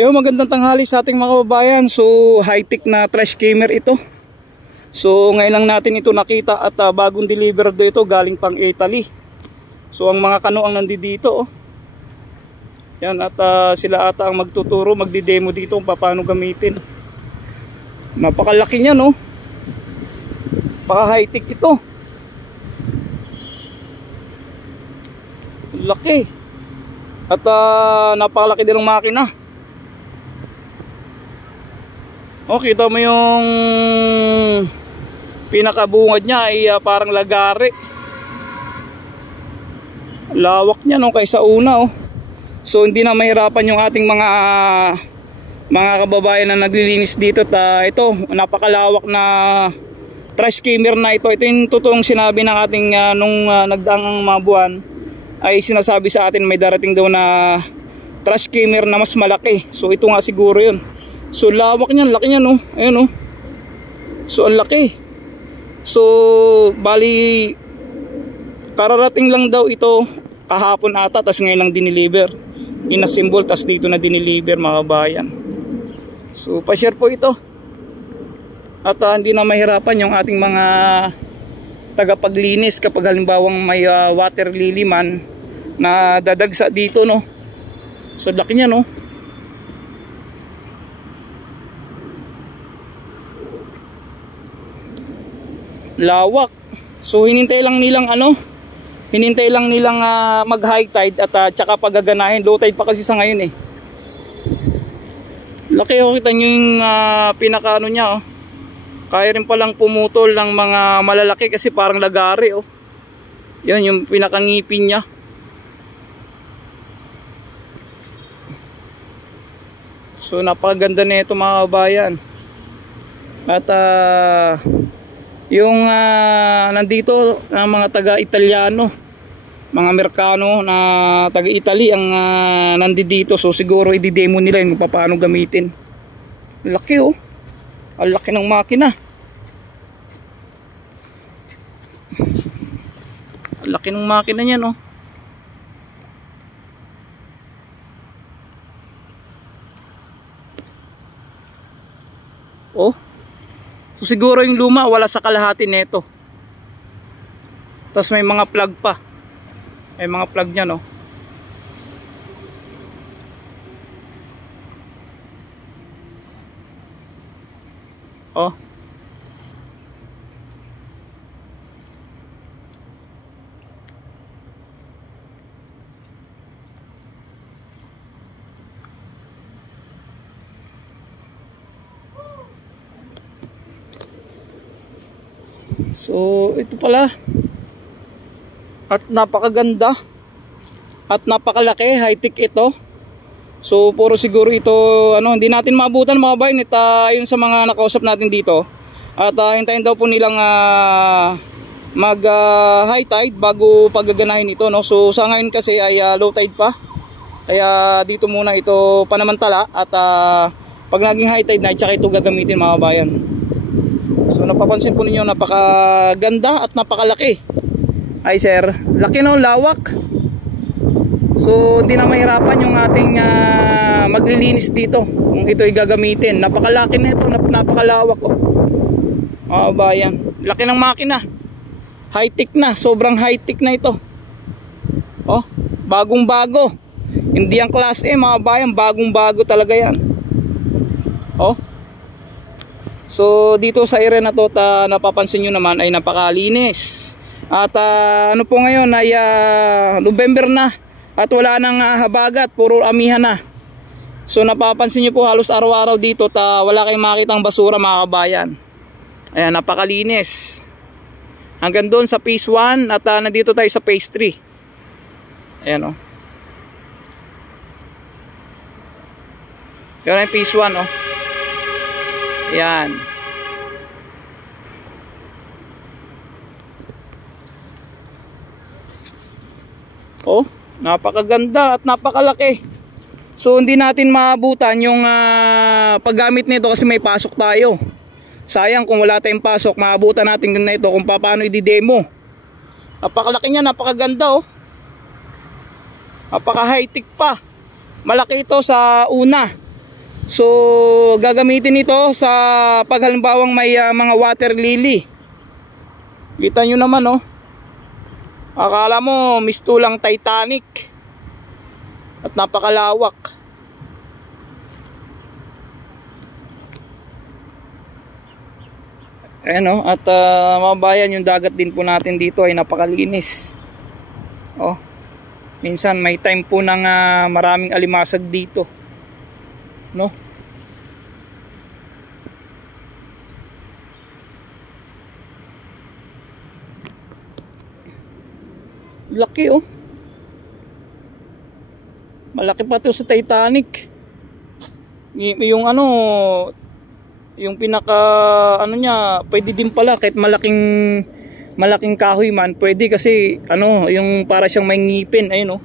Yo, magandang tanghali sa ating mga kababayan. So, high-tech na trash skimmer ito. So, ngayon lang natin ito nakita at bagong deliver do ito galing pang Italy. So, ang mga kano ang nandito. Yan, at sila ata ang magtuturo, magdi-demo dito kung paano gamitin. Napakalaki niya, no? Paka-high-tech ito. Laki. At napakalaki din ng makina. Oh, kita mo yung pinakabungad niya ay parang lagare. Lawak niya, no, kaysa una, oh. So hindi na mahirapan yung ating mga kababayan na naglilinis dito. Ito, napakalawak na trash skimmer na ito. Ito yung totoong sinabi ng ating nung nagdaang mga buwan, ay sinasabi sa atin may darating daw na trash skimmer na mas malaki. So ito nga siguro yun. So lawak niyan, laki niyan, no. Ayun, no. So ang laki. So bali kararating lang daw ito kahapon ata, tas ngayon lang dineliver. Inassemble, tas dito na dineliver, mga kabayan. So pa-share po ito. At hindi na mahirapan yung ating mga tagapaglinis kapag halimbawang may water lily man na dadagsa dito, no. So laki niya, no. Lawak. So hinintay lang nilang mag high tide at tsaka pagaganahin. Low tide pa kasi sa ngayon, eh. Laki, oh, kita nyo yung pinaka niya, oh. Kaya rin palang pumutol ng mga malalaki kasi parang lagari, oh. Yan yung pinakangipin niya. So napakaganda na ito, mga kabayan. At yung nandito ang mga taga-Italiano, mga Amerikano na taga-Italy ang nandito. So siguro i-demo nila yung paano gamitin. Laki, oh. Ang laki ng makina. Ang laki ng makina niya, no. Oh. So siguro yung luma wala sa kalahati nito. Tapos may mga plug pa. May mga plug niya, no. Oh. So ito pala. At napakaganda. At napakalaki, high-tech ito. So puro siguro ito hindi natin maabutan, mga bayan. Yun sa mga nakausap natin dito. At hintayin daw po nilang mag high tide bago paggaganahin ito, no. So sa ngayon kasi ay low tide pa. Kaya dito muna ito panamantala. At pag naging high tide na, tsaka ito gagamitin, mga bayan. So napapansin po ninyo, napakaganda at napakalaki. Ay sir, laki, no, lawak. So hindi na mahirapan yung ating maglilinis dito kung ito ay gagamitin. Napakalaki na ito, napakalawak, oh. Mga bayan, laki ng makina. High-tech na, sobrang high-tech na ito. Oh, bagong bago. Hindi ang class A, mga bayan, bagong bago talaga yan. Oh. So dito sa area na to, napapansin nyo naman ay napakalinis. At ano po ngayon ay November na. At wala nang habagat, puro amihan na. So napapansin nyo po halos araw-araw dito wala kayong makitang basura, mga kabayan. Ayan, napakalinis. Hanggang doon sa phase 1 at nandito tayo sa phase 3. Ayan, oh. Yan ang phase 1, oh. Ayan. Oh, napakaganda at napakalaki. So hindi natin maabutan yung paggamit nito kasi may pasok tayo. Sayang kung wala tayong pasok, maabutan natin na ito kung paano i-demo. Napakalaki niya, napakaganda, oh. Napaka high-tech pa. Malaki ito sa una. So gagamitin ito sa paghalimbawang may mga water lily. Kita nyo naman oh. Akala mo mistulang Titanic. At napakalawak. Ayan oh. At mga bayan, yung dagat din po natin dito ay napakalinis. Oh. Minsan may time po ng maraming alimasag dito. No? Laki oh. Malaki pa to sa Titanic. Yung ano, yung pinaka ano niya, pwede din pala kahit malaking kahoy man, pwede kasi ano, yung para siyang may ngipin, ayun oh.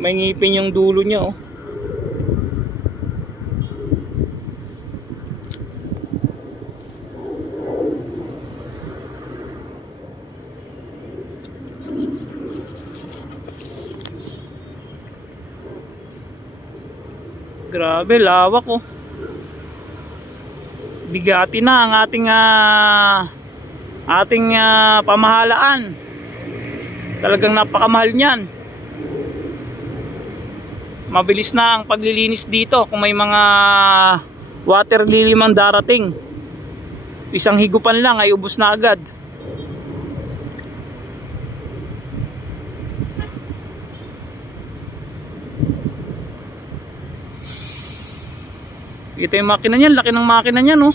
May ngipin yung dulo niya oh. Grabe, lawak oh. Bigati na ang ating pamahalaan. Talagang napakamahal niyan. Mabilis na ang paglilinis dito kung may mga water lily man darating. Isang higupan lang ay ubos na agad. Ito yung makina niyan, laki ng makina niyan oh.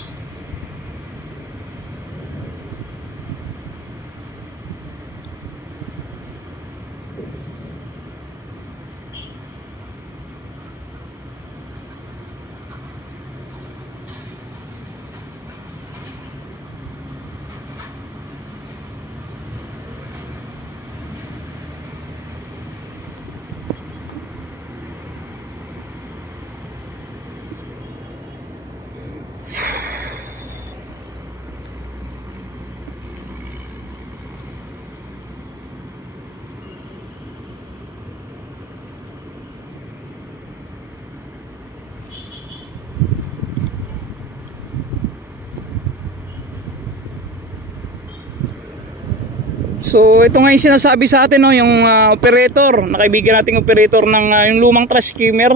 So ito nga yung sinasabi sa atin no, yung operator, nakaibigan nating operator ng yung lumang trash skimmer.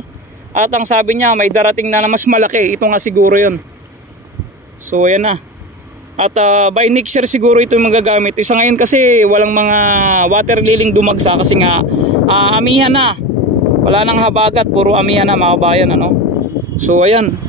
At ang sabi niya may darating na mas malaki. Ito nga siguro yun. So ayan na. At by next year siguro ito yung magagamit. Isa ngayon kasi walang mga water liling dumagsa kasi nga amihan na. Wala nang habagat, puro amihan na mga bayan ano. So ayan.